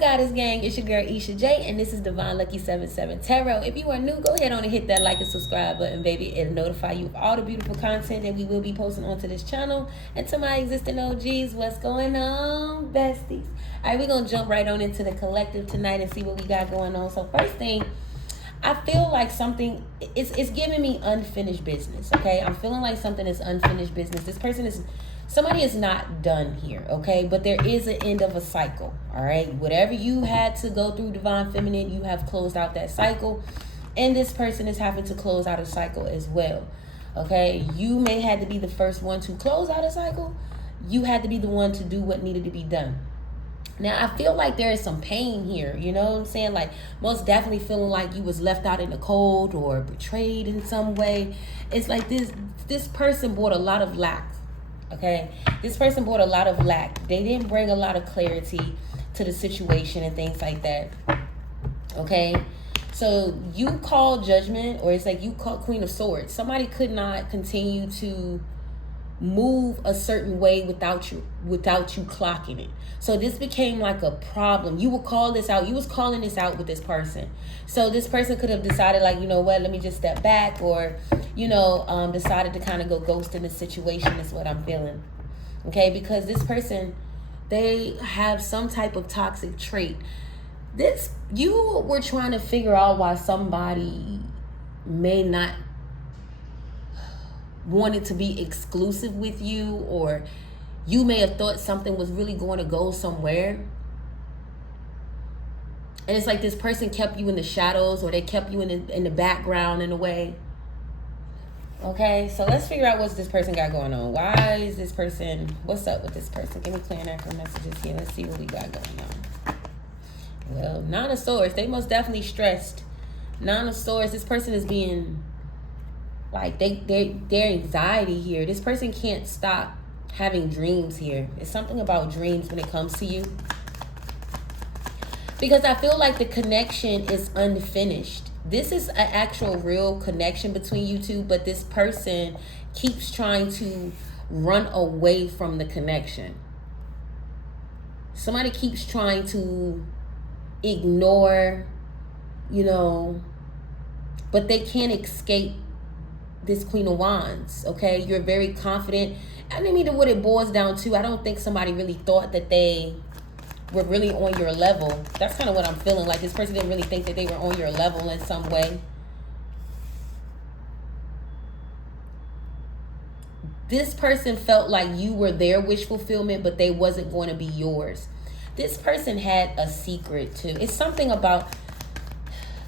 Goddess Gang, it's your girl Isha J, and this is Divine Lucky 77 Tarot. If you are new, go ahead on and hit that like and subscribe button, baby. It'll notify you of all the beautiful content that we will be posting onto this channel. And to my existing OGs, what's going on, besties? All right, we're going to jump right on into the collective tonight and see what we got going on. So first thing, I feel like something, it's giving me unfinished business, okay? I'm feeling like something is unfinished business. This person is... Somebody is not done here, okay? But there is an end of a cycle, all right? Whatever you had to go through, Divine Feminine, you have closed out that cycle. And this person is having to close out a cycle as well, okay? You may have to be the first one to close out a cycle. You had to be the one to do what needed to be done. Now, I feel like there is some pain here, you know what I'm saying? Like, most definitely feeling like you was left out in the cold or betrayed in some way. It's like this person brought a lot of lack. Okay, this person brought a lot of lack. They didn't bring a lot of clarity to the situation and things like that. Okay, so you call judgment, or it's like you call Queen of Swords. Somebody could not continue to move a certain way without you clocking it. So this became like a problem. You would call this out. You was calling this out with this person. So this person could have decided, like, you know what, let me just step back, or, you know, decided to kind of go ghost in the situation is what I'm feeling. Okay, because this person, they have some type of toxic trait. You were trying to figure out why somebody may not wanted to be exclusive with you, or you may have thought something was really going to go somewhere, and it's like this person kept you in the shadows, or they kept you in the background in a way. Okay, so let's figure out what's this person got going on. Why is this person, what's up with this person? Give me clear and accurate messages here. Let's see what we got going on. Well, Nine of Swords, they most definitely stressed. Nine of Swords, this person is being like, their anxiety here. This person can't stop having dreams here. It's something about dreams when it comes to you. Because I feel like the connection is unfinished. This is an actual real connection between you two, but this person keeps trying to run away from the connection. Somebody keeps trying to ignore, you know, but they can't escape this Queen of Wands, okay? You're very confident. I mean, what it boils down to, I don't think somebody really thought that they were really on your level. That's kind of what I'm feeling like. This person didn't really think that they were on your level in some way. This person felt like you were their wish fulfillment, but they wasn't going to be yours. This person had a secret too. It's something about...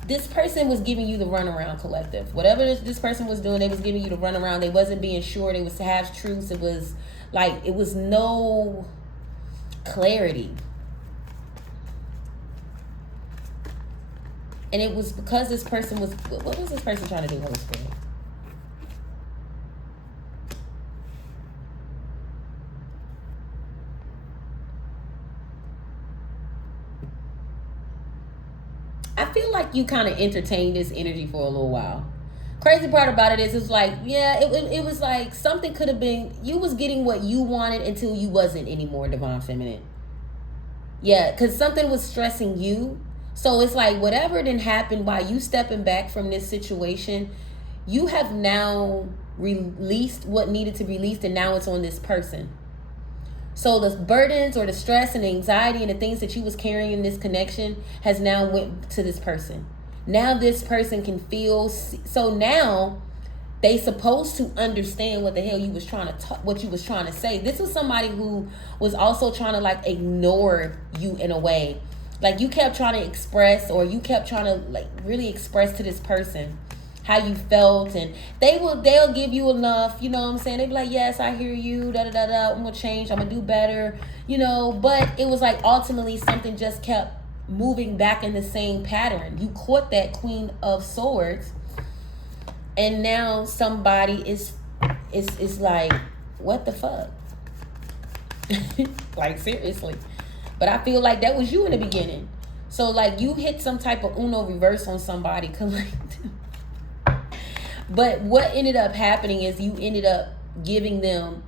This person was giving you the runaround, collective. Whatever this person was doing, they was giving you the runaround. They wasn't being sure. They was half truths. It was like, it was no clarity. And it was because this person was, what was this person trying to do, Holy Spirit? I feel like you kind of entertained this energy for a little while. Crazy part about it is, it's like, yeah, it was like something could have been, you was getting what you wanted until you wasn't anymore, Divine Feminine. Yeah, because something was stressing you. So it's like whatever didn't happen while you stepping back from this situation, you have now released what needed to be released, and now it's on this person. So the burdens or the stress and the anxiety and the things that you was carrying in this connection has now went to this person. Now this person can feel. So now they supposed to understand what the hell you was trying to what you was trying to say. This was somebody who was also trying to like ignore you in a way. Like you kept trying to express, or you kept trying to like really express to this person how you felt, and they'll give you enough, you know what I'm saying? They be like, yes, I hear you, I'm gonna change, I'm gonna do better, you know, but it was like ultimately something just kept moving back in the same pattern. You caught that Queen of Swords, and now somebody is like, what the fuck? Like seriously. But I feel like that was you in the beginning. So like you hit some type of Uno reverse on somebody, collective. But what ended up happening is you ended up giving them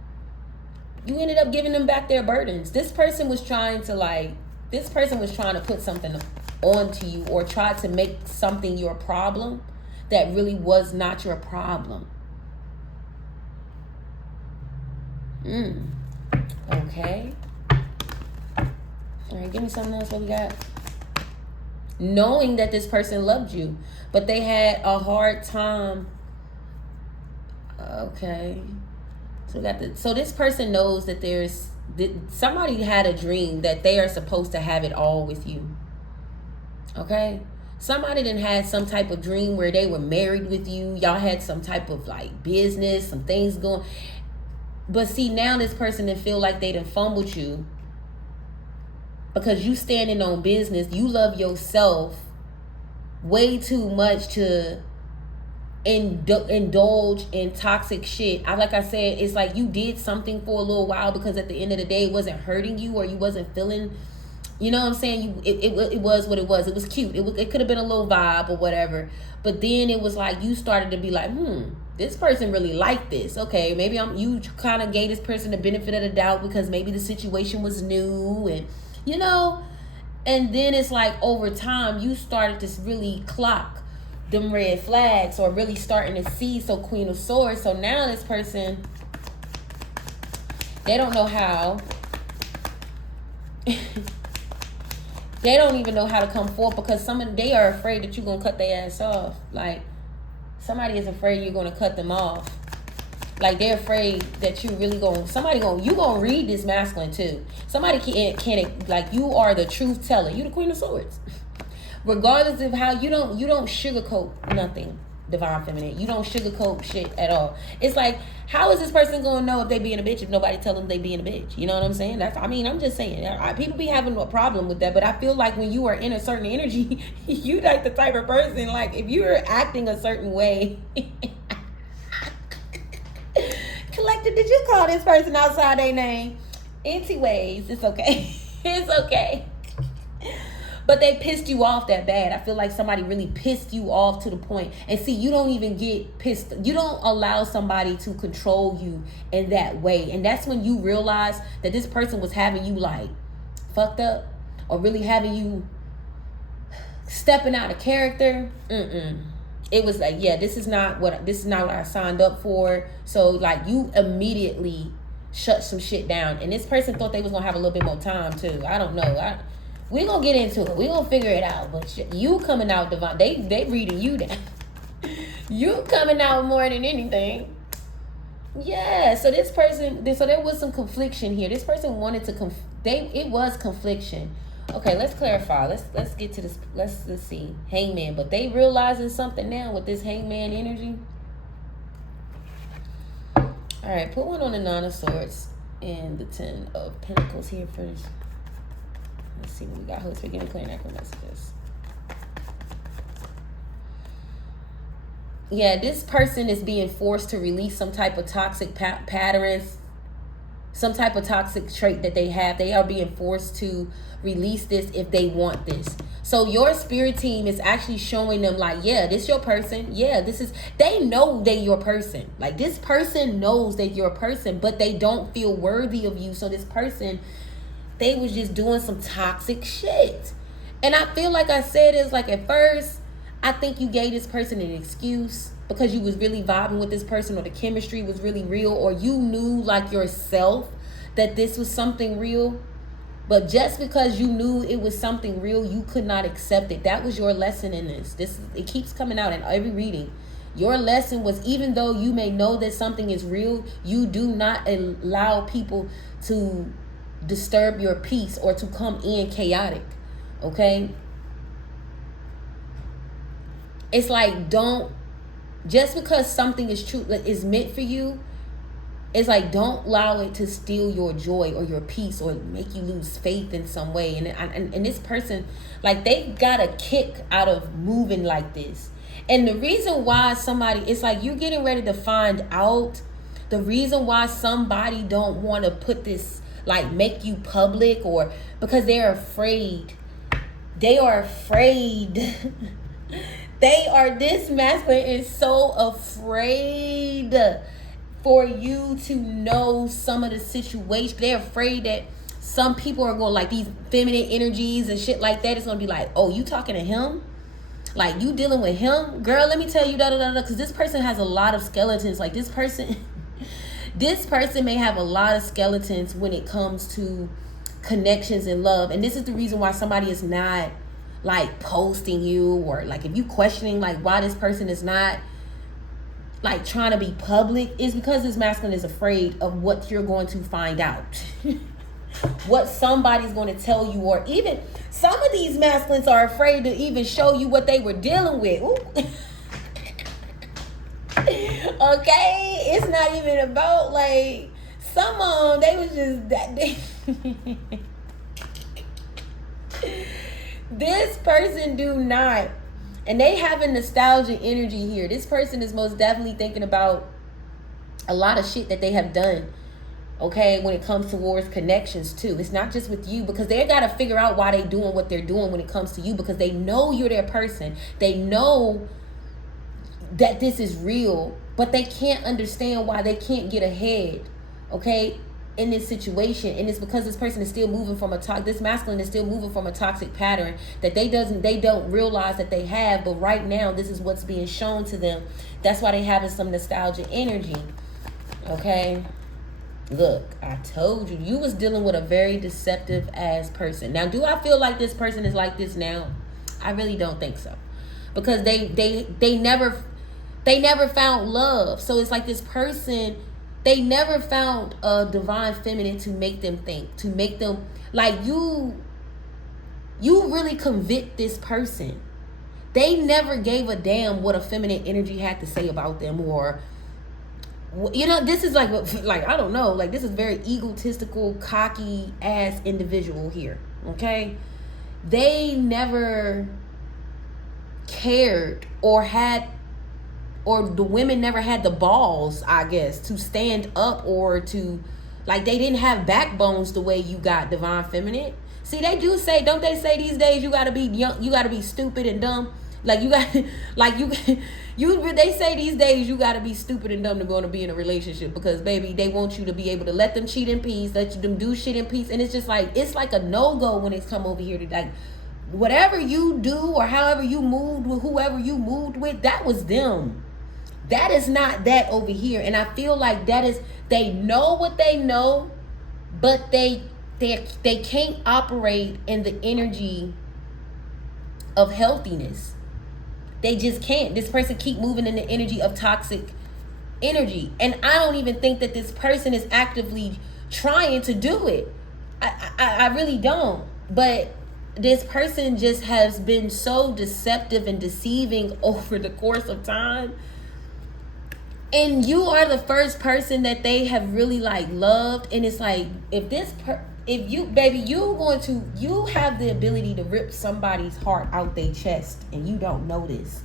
back their burdens. This person was trying to like, this person was trying to put something onto you or try to make something your problem that really was not your problem. Okay. All right, give me something else. What we got? Knowing that this person loved you, but they had a hard time. Okay. So we got so this person knows that somebody had a dream that they are supposed to have it all with you. Okay? Somebody done had some type of dream where they were married with you. Y'all had some type of like business, some things going. But see, now this person done feel like they done fumbled you because you standing on business. You love yourself way too much to indulge in toxic shit. Like I said, it's like you did something for a little while because at the end of the day it wasn't hurting you or you wasn't feeling, you know what I'm saying, it was what it was. It was cute. It could have been a little vibe or whatever, but then it was like you started to be like, this person really liked this. Okay, maybe you kind of gave this person the benefit of the doubt because maybe the situation was new, and you know, and then it's like over time you started to really clock them red flags or really starting to see. So Queen of Swords. So now this person, they don't know how. They don't even know how to come forth because they are afraid that you're going to cut their ass off. Like, somebody is afraid you're going to cut them off. Like, they're afraid that you really going to, you going to read this masculine too. Somebody can't, like, you are the truth teller. You the Queen of Swords. Regardless of how, you don't sugarcoat nothing, Divine Feminine. You don't sugarcoat shit at all. It's like, how is this person going to know if they being a bitch if nobody tell them they being a bitch? You know what I'm saying? I'm just saying. People be having a problem with that, but I feel like when you are in a certain energy, you like the type of person, like, if you're acting a certain way. Collective, did you call this person outside their name? Anyways, it's okay. It's okay. But they pissed you off that bad. I feel like somebody really pissed you off to the point. And see, you don't even get pissed. You don't allow somebody to control you in that way. And that's when you realize that this person was having you like fucked up or really having you stepping out of character. It was like, yeah, this is not what I signed up for. So like you immediately shut some shit down. And this person thought they was gonna have a little bit more time too. I don't know. We're going to get into it. We're going to figure it out. But you coming out, Divine, they reading you down. You coming out more than anything. Yeah, so this person, so there was some confliction here. This person wanted to, it was confliction. Okay, let's clarify. Let's get to this. Let's see. Hangman. But they realizing something now with this hangman energy. All right, put one on the Nine of Swords and the Ten of Pentacles here first. Let's see what we got. Holy Spirit, give me clear and accurate messages. Yeah, this person is being forced to release some type of toxic patterns, some type of toxic trait that they have. They are being forced to release this if they want this. So your spirit team is actually showing them like, yeah, this your person. Yeah, they know they your person. Like this person knows that you're a person, but they don't feel worthy of you. So this person, they was just doing some toxic shit. And I feel like I said, it's like at first, I think you gave this person an excuse because you was really vibing with this person or the chemistry was really real or you knew like yourself that this was something real. But just because you knew it was something real, you could not accept it. That was your lesson in this. It keeps coming out in every reading. Your lesson was, even though you may know that something is real, you do not allow people to disturb your peace or to come in chaotic. Okay, it's like, don't, just because something is true, is meant for you, it's like, don't allow it to steal your joy or your peace or make you lose faith in some way. And this person, like, they got a kick out of moving like this. And the reason why it's like you're getting ready to find out the reason why somebody don't want to put this, like, make you public, or because they're afraid. They are afraid. This masculine is so afraid for you to know some of the situation. They're afraid that some people are going, like, these feminine energies and shit like that, it's gonna be like, oh, you talking to him? Like, you dealing with him? Girl, let me tell you, because this person has a lot of skeletons. Like, this person this person may have a lot of skeletons when it comes to connections and love. And this is the reason why somebody is not, like, posting you, or, like, if you questioning, like, why this person is not, like, trying to be public, is because this masculine is afraid of what you're going to find out. What somebody's going to tell you, or even some of these masculines are afraid to even show you what they were dealing with. Okay, it's not even about, like, some of them, they was just that they this person do not, and they have a nostalgia energy here. This person is most definitely thinking about a lot of shit that they have done, okay, when it comes towards connections too. It's not just with you, because they got to figure out why they doing what they're doing when it comes to you, because they know you're their person. They know that this is real, but they can't understand why they can't get ahead, okay, in this situation. And it's because this person is still moving from this masculine is still moving from a toxic pattern that they don't realize that they have, but right now this is what's being shown to them. That's why they having some nostalgia energy, okay? Look, I told you, you was dealing with a very deceptive ass person. Now, do I feel like this person is like this now? I really don't think so, because they never found love. So it's like this person, they never found a divine feminine to make them think, to make them, like, you really convict this person. They never gave a damn what a feminine energy had to say about them, or, you know, this is like, I don't know, like, this is very egotistical, cocky ass individual here, okay? They never cared, or the women never had the balls, I guess, to stand up, or to, like, they didn't have backbones the way you got, divine feminine. See, they do say, don't they say these days, you gotta be young, you gotta be stupid and dumb. Like, you got, like, they say these days you gotta be stupid and dumb to go to be in a relationship, because, baby, they want you to be able to let them cheat in peace, let them do shit in peace. And it's just like, it's like a no-go when it's come over here to, like, whatever you do, or however you moved with whoever you moved with, that was them. That is not that over here. And I feel like that is, they know what they know, but they can't operate in the energy of healthiness. They just can't. This person keep moving in the energy of toxic energy. And I don't even think that this person is actively trying to do it. I really don't. But this person just has been so deceptive and deceiving over the course of time. And you are the first person that they have really, like, loved. And it's like, if you, baby, you have the ability to rip somebody's heart out their chest, and you don't know this.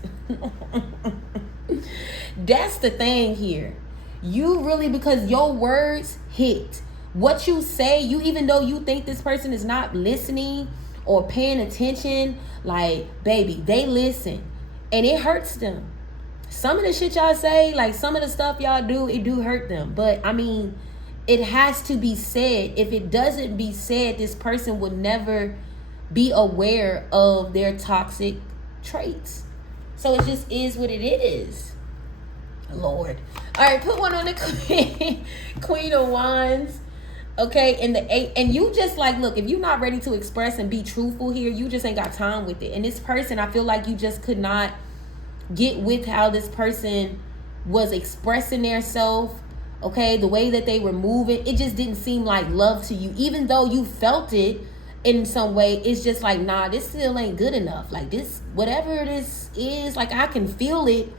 That's the thing here. You really, because your words hit. What you say, even though you think this person is not listening or paying attention, like, baby, they listen. And it hurts them. Some of the shit y'all say, like, some of the stuff y'all do, it do hurt them. But, I mean, it has to be said. If it doesn't be said, this person would never be aware of their toxic traits. So it just is what it is. Lord. All right, put one on the Queen of Wands. Okay, and the 8. And you just, like, look, if you're not ready to express and be truthful here, you just ain't got time with it. And this person, I feel like you just could not get with how this person was expressing their self, okay, the way that they were moving. It just didn't seem like love to you, even though you felt it in some way. It's just like, nah, this still ain't good enough. Like, this, whatever this is, like, I can feel it,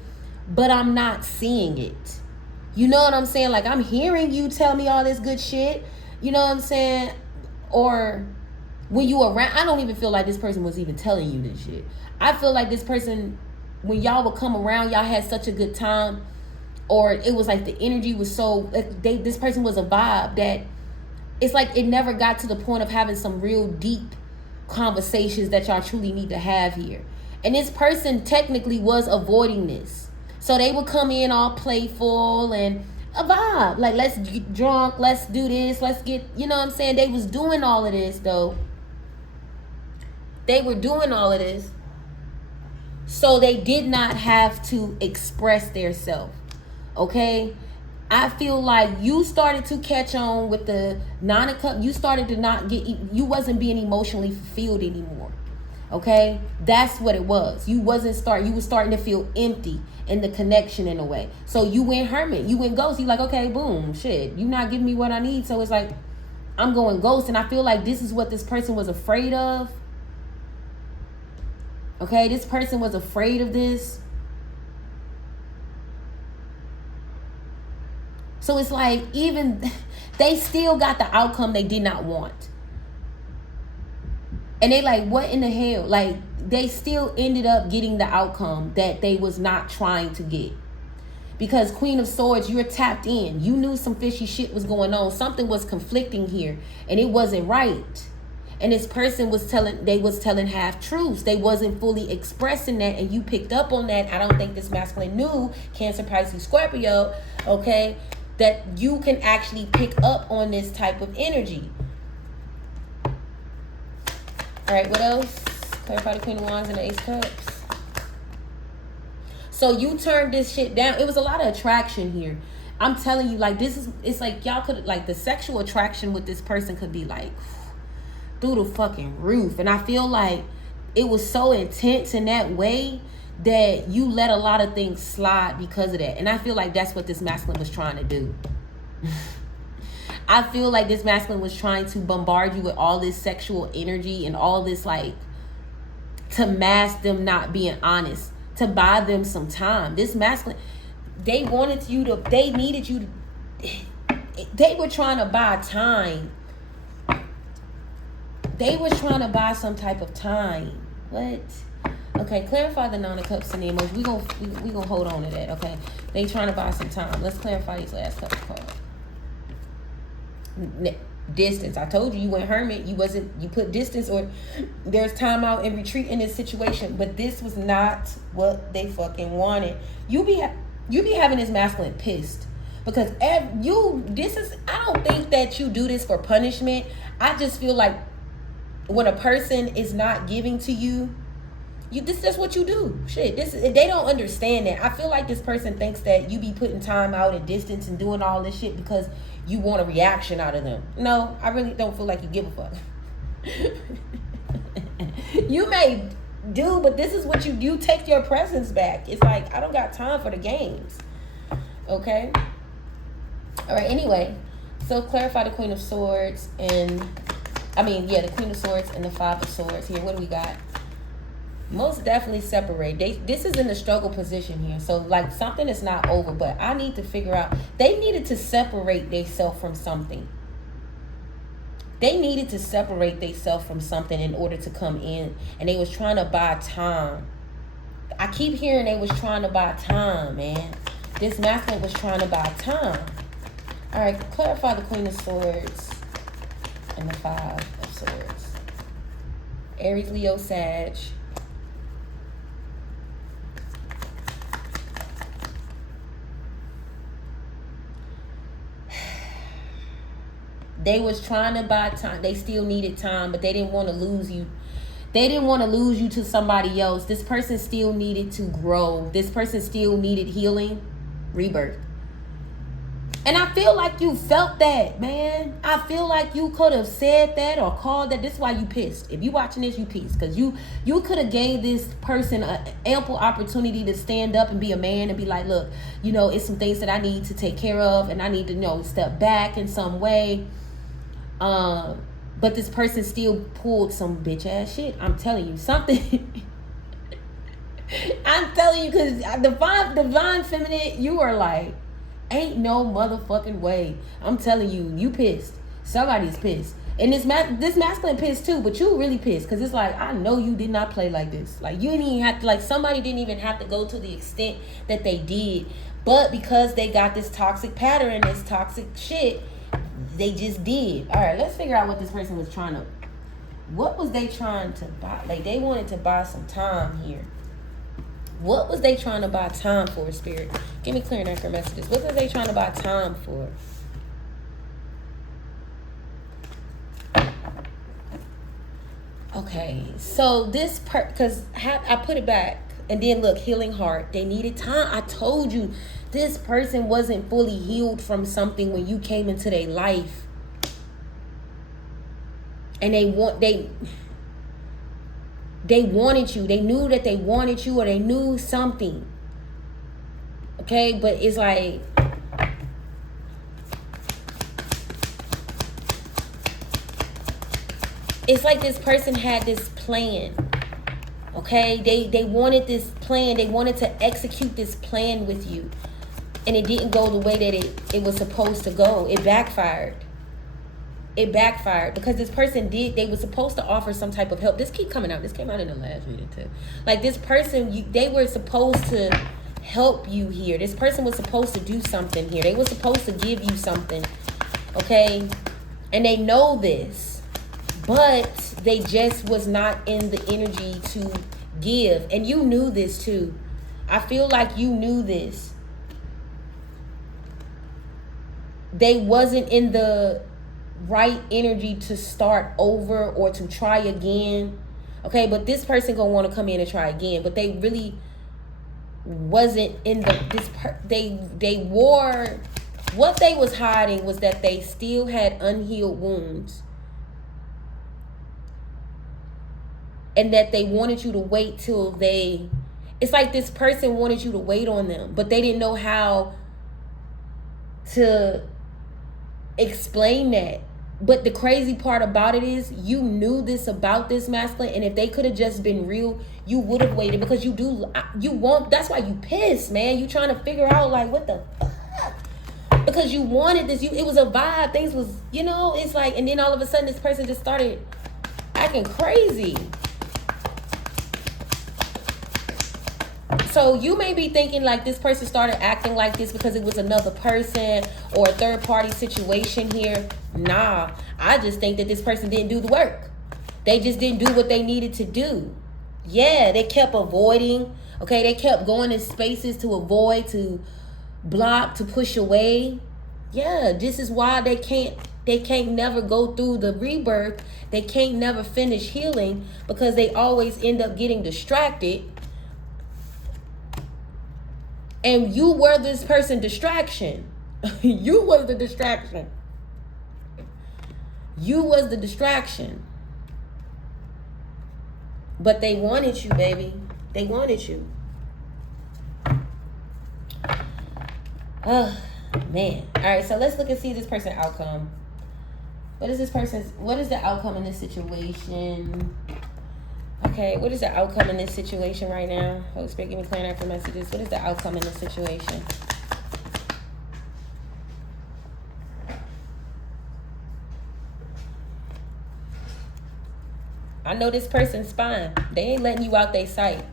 but I'm not seeing it. You know what I'm saying? Like, I'm hearing you tell me all this good shit, you know what I'm saying? Or when you around, I don't even feel like this person was even telling you this shit. I feel like this person, when y'all would come around, y'all had such a good time, or it was like the energy was so, this person was a vibe that it's like it never got to the point of having some real deep conversations that y'all truly need to have here. And this person technically was avoiding this. So they would come in all playful and a vibe. Like, let's get drunk, let's do this, let's get, you know what I'm saying? They was doing all of this, though. They were doing all of this. So they did not have to express their self. Okay? I feel like you started to catch on with the Nine of Cups. You started to not get, you wasn't being emotionally fulfilled anymore. Okay? That's what it was. You were starting to feel empty in the connection in a way. So you went hermit. You went ghost. You like, okay, boom, shit. You not giving me what I need. So it's like, I'm going ghost. And I feel like this is what this person was afraid of. Okay? This person was afraid of this. So it's like, even they still got the outcome they did not want. And they like, what in the hell? Like, they still ended up getting the outcome that they was not trying to get. Because Queen of Swords, you're tapped in. You knew some fishy shit was going on. Something was conflicting here. And it wasn't right. And this person was telling half truths. They wasn't fully expressing that. And you picked up on that. I don't think this masculine knew, Cancer, Pisces, Scorpio, okay, that you can actually pick up on this type of energy. All right, what else? Clarify the Queen of Wands and the Ace of Cups. So you turned this shit down. It was a lot of attraction here. I'm telling you, like, it's like y'all could, like, the sexual attraction with this person could be like through the fucking roof. And I feel like it was so intense in that way that you let a lot of things slide because of that. And I feel like that's what this masculine was trying to do. I feel like this masculine was trying to bombard you with all this sexual energy and all this, like, to mask them not being honest, to buy them some time. This masculine, they needed you to, they were trying to buy time. They were trying to buy some type of time. What? Okay, clarify the Nine of Cups and the emotions. We gonna hold on to that, okay? They trying to buy some time. Let's clarify these last couple cards. Distance. I told you went hermit. You put distance, or there's time out and retreat in this situation. But this was not what they fucking wanted. You be having this masculine pissed. Because I don't think that you do this for punishment. I just feel like when a person is not giving to you, that's what you do. Shit, they don't understand that. I feel like this person thinks that you be putting time out and distance and doing all this shit because you want a reaction out of them. No, I really don't feel like you give a fuck. You may do, but this is what you take your presence back. It's like, I don't got time for the games. Okay? All right, anyway. So clarify the Queen of Swords the Queen of Swords and the Five of Swords here. What do we got? Most definitely separate. This is in the struggle position here. So, like, something is not over, but I need to figure out. They needed to separate themselves from something. They needed to separate themselves from something in order to come in. And they was trying to buy time. I keep hearing they was trying to buy time, man. This masculine was trying to buy time. All right, clarify the Queen of Swords and the Five of Swords. Aries, Leo, Sag. They was trying to buy time. They still needed time, but they didn't want to lose you. They didn't want to lose you to somebody else. This person still needed to grow. This person still needed healing, rebirth. And I feel like you felt that, man. I feel like you could have said that or called that. This is why you pissed. If you watching this, you pissed. Because you could have gave this person an ample opportunity to stand up and be a man and be like, look, it's some things that I need to take care of. And I need to, step back in some way. But this person still pulled some bitch ass shit. I'm telling you something. I'm telling you, because divine feminine, you are like, ain't no motherfucking way. I'm telling you, you pissed. Somebody's pissed. And this masculine pissed too, but you really pissed. Because it's like, I know you did not play like this. Like, you didn't even have to, like, somebody didn't even have to go to the extent that they did. But because they got this toxic pattern, this toxic shit, they just did. All right, let's figure out what this person was trying to. What was they trying to buy? Like, they wanted to buy some time here. What was they trying to buy time for, Spirit? Give me clear and accurate messages. What was they trying to buy time for? Okay, so this because I put it back, and then look, healing heart. They needed time. I told you, this person wasn't fully healed from something when you came into their life, and they wanted you. They knew that they wanted you, or they knew something. Okay, but it's like, it's like this person had this plan. Okay, they wanted this plan. They wanted to execute this plan with you, and it didn't go the way that it was supposed to go. It backfired. It backfired because this person they were supposed to offer some type of help. This keep coming out. This came out in the last reading too. Like this person, they were supposed to help you here. This person was supposed to do something here. They were supposed to give you something. Okay, and they know this, but they just was not in the energy to give. And you knew this too. I feel like you knew this. They wasn't in the right energy to start over or to try again. Okay, but this person gonna want to come in and try again, but they really wasn't in they wore, what they was hiding was that they still had unhealed wounds, and that they wanted you to wait till it's like this person wanted you to wait on them, but they didn't know how to explain that. But the crazy part about it is you knew this about this masculine, and if they could have just been real, you would have waited, because you want, that's why you pissed, man. You trying to figure out like what the fuck, because you wanted this. It was a vibe. Things was, it's like, and then all of a sudden this person just started acting crazy. So you may be thinking like this person started acting like this because it was another person or a third party situation here. Nah, I just think that this person didn't do the work. They just didn't do what they needed to do. Yeah, they kept avoiding. Okay, they kept going in spaces to avoid, to block, to push away. Yeah, this is why they can't never go through the rebirth. They can't never finish healing, because they always end up getting distracted. And you were this person distraction. You was the distraction. You was the distraction. But they wanted you, baby. They wanted you. Oh, man. All right, so let's look and see this person's outcome. What is the outcome in this situation? Okay, what is the outcome in this situation right now? Holy Spirit, give me clear and accurate messages. What is the outcome in this situation? I know this person's spine. They ain't letting you out their sight.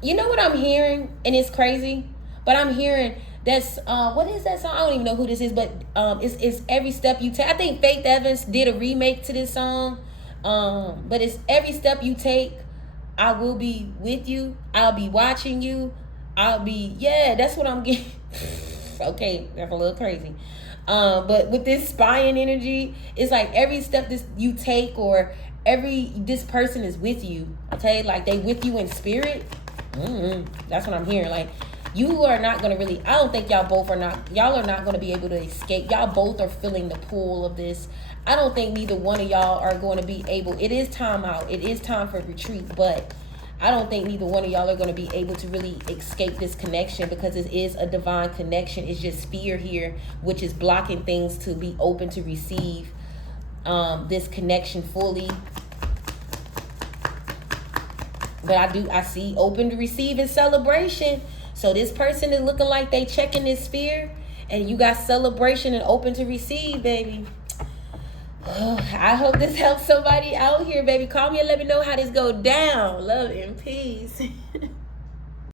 You know what I'm hearing? And it's crazy, but I'm hearing that's what is that song? I don't even know who this is, but it's Every Step You Take. I think Faith Evans did a remake to this song. But it's Every Step You Take, I will be with you. I'll be watching you. That's what I'm getting. Okay, that's a little crazy. But with this spying energy, it's like every step you take, or this person is with you. Okay, like they with you in spirit. That's what I'm hearing. Like you are not gonna really. I don't think y'all are not gonna be able to escape. Y'all both are feeling the pull of this. I don't think neither one of y'all are going to be able. It is time out. It is time for retreat, but I don't think neither one of y'all are going to be able to really escape this connection, because it is a divine connection. It's just fear here, which is blocking things to be open to receive this connection fully. But I see open to receive and celebration. So this person is looking like they checking this fear, and you got celebration and open to receive, baby. I hope this helps somebody out here, baby. Call me and let me know how this go down. Love and peace.